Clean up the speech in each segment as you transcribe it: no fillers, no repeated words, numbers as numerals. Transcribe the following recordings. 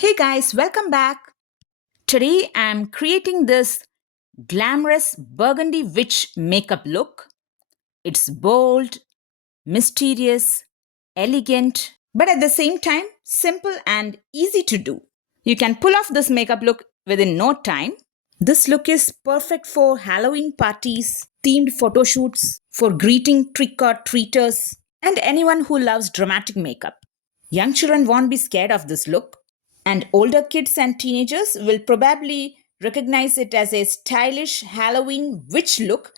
Hey guys, welcome back. Today I'm creating this glamorous Burgundy Witch makeup look. It's bold, mysterious, elegant, but at the same time simple and easy to do. You can pull off this makeup look within no time. This look is perfect for Halloween parties, themed photo shoots, for greeting trick or treaters, and anyone who loves dramatic makeup. Young children won't be scared of this look, and older kids and teenagers will probably recognize it as a stylish Halloween witch look.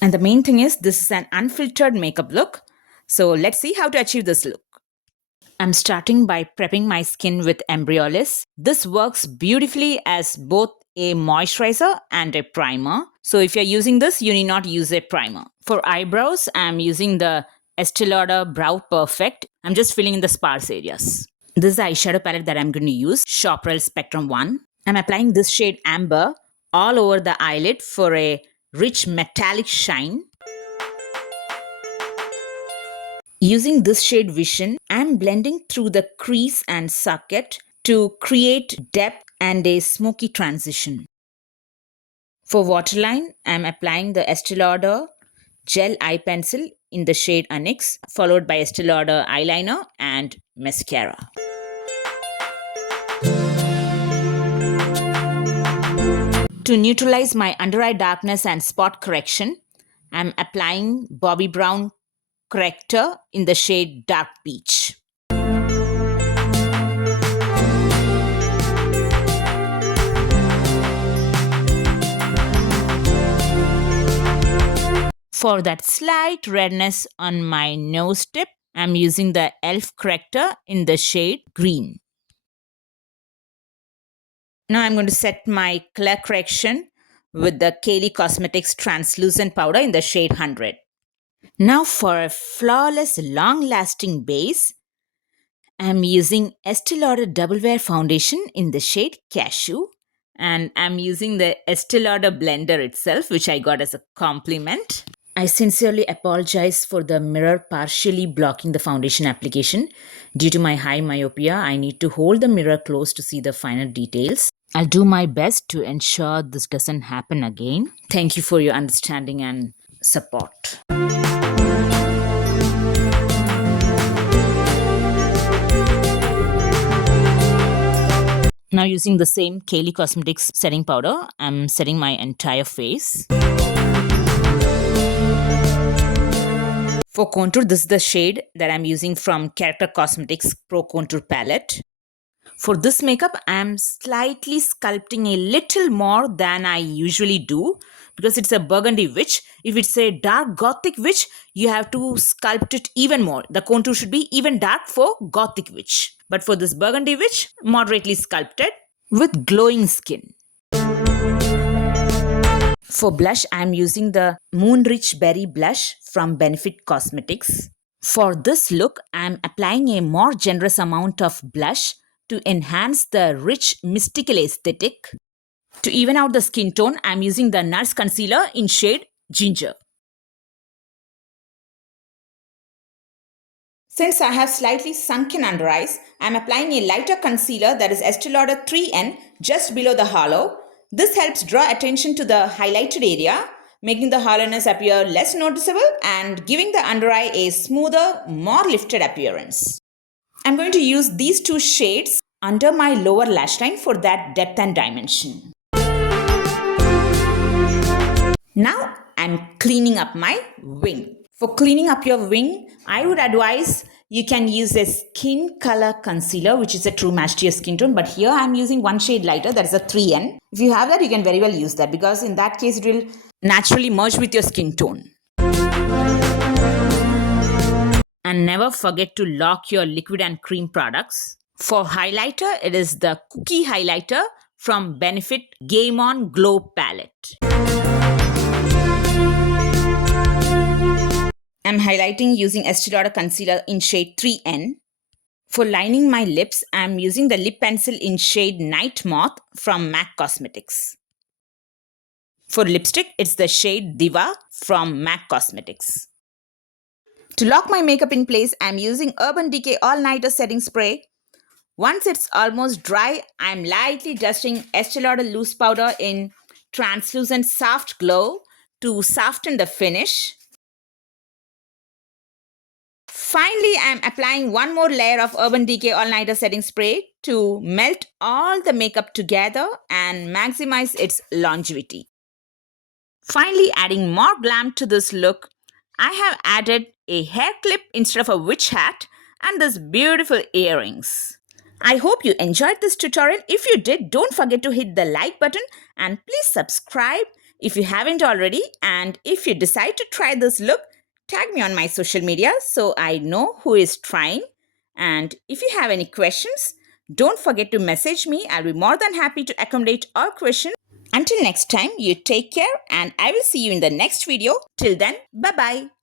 And the main thing is, this is an unfiltered makeup look. So let's see how to achieve this look. I'm starting by prepping my skin with Embryolisse. This works beautifully as both a moisturizer and a primer. So if you're using this, you need not use a primer. For eyebrows, I'm using the Estée Lauder Brow Perfect. I'm just filling in the sparse areas. This is the eyeshadow palette that I'm going to use, Chaparral Spectrum 1. I'm applying this shade Amber all over the eyelid for a rich metallic shine. Using this shade Vision, I'm blending through the crease and socket to create depth and a smoky transition. For waterline, I'm applying the Estée Lauder Gel Eye Pencil in the shade Onyx, followed by Estée Lauder eyeliner and mascara. To neutralize my under eye darkness and spot correction, I'm applying Bobbi Brown Corrector in the shade Dark Peach. For that slight redness on my nose tip, I'm using the e.l.f. Corrector in the shade Green. Now I'm going to set my color correction with the Kylie Cosmetics Translucent Powder in the shade 100. Now for a flawless, long-lasting base, I'm using Estée Lauder Double Wear Foundation in the shade Cashew. And I'm using the Estée Lauder blender itself, which I got as a compliment. I sincerely apologize for the mirror partially blocking the foundation application. Due to my high myopia, I need to hold the mirror close to see the finer details. I'll do my best to ensure this doesn't happen again. Thank you for your understanding and support. Now using the same Kylie Cosmetics setting powder, I'm setting my entire face. For contour, this is the shade that I'm using from Corrector Cosmetics Pro Contour Palette. For this makeup, I'm slightly sculpting a little more than I usually do because it's a Burgundy Witch. If it's a dark Gothic Witch, you have to sculpt it even more. The contour should be even dark for Gothic Witch. But for this Burgundy Witch, moderately sculpted with glowing skin. For blush, I'm using the Moonrich Berry Blush from Benefit Cosmetics. For this look, I'm applying a more generous amount of blush to enhance the rich mystical aesthetic. To even out the skin tone, I'm using the NARS concealer in shade Ginger. Since I have slightly sunken under eyes, I'm applying a lighter concealer that is Estée Lauder 3N just below the hollow. This helps draw attention to the highlighted area, making the hollowness appear less noticeable and giving the under eye a smoother, more lifted appearance. I'm going to use these two shades under my lower lash line for that depth and dimension. Now I'm cleaning up my wing. For cleaning up your wing, I would advise you can use a skin color concealer, which is a true match to your skin tone. But here I'm using one shade lighter, that is a 3N. If you have that, you can very well use that because in that case, it will naturally merge with your skin tone. And never forget to lock your liquid and cream products. For highlighter, it is the Cookie Highlighter from Benefit Game On Glow Palette. I'm highlighting using Estée Lauder Concealer in shade 3N. For lining my lips, I'm using the lip pencil in shade Night Moth from MAC Cosmetics. For lipstick, it's the shade Diva from MAC Cosmetics. To lock my makeup in place, I'm using Urban Decay All Nighter Setting Spray. Once it's almost dry, I'm lightly dusting Estée Lauder loose powder in translucent soft glow to soften the finish. Finally, I'm applying one more layer of Urban Decay All Nighter Setting Spray to melt all the makeup together and maximize its longevity. Finally, adding more glam to this look, I have added a hair clip instead of a witch hat and these beautiful earrings. I hope you enjoyed this tutorial. If you did, don't forget to hit the like button and please subscribe if you haven't already. And if you decide to try this look, tag me on my social media so I know who is trying. And if you have any questions, don't forget to message me. I'll be more than happy to accommodate all questions. Until next time, you take care and I will see you in the next video. Till then, bye-bye.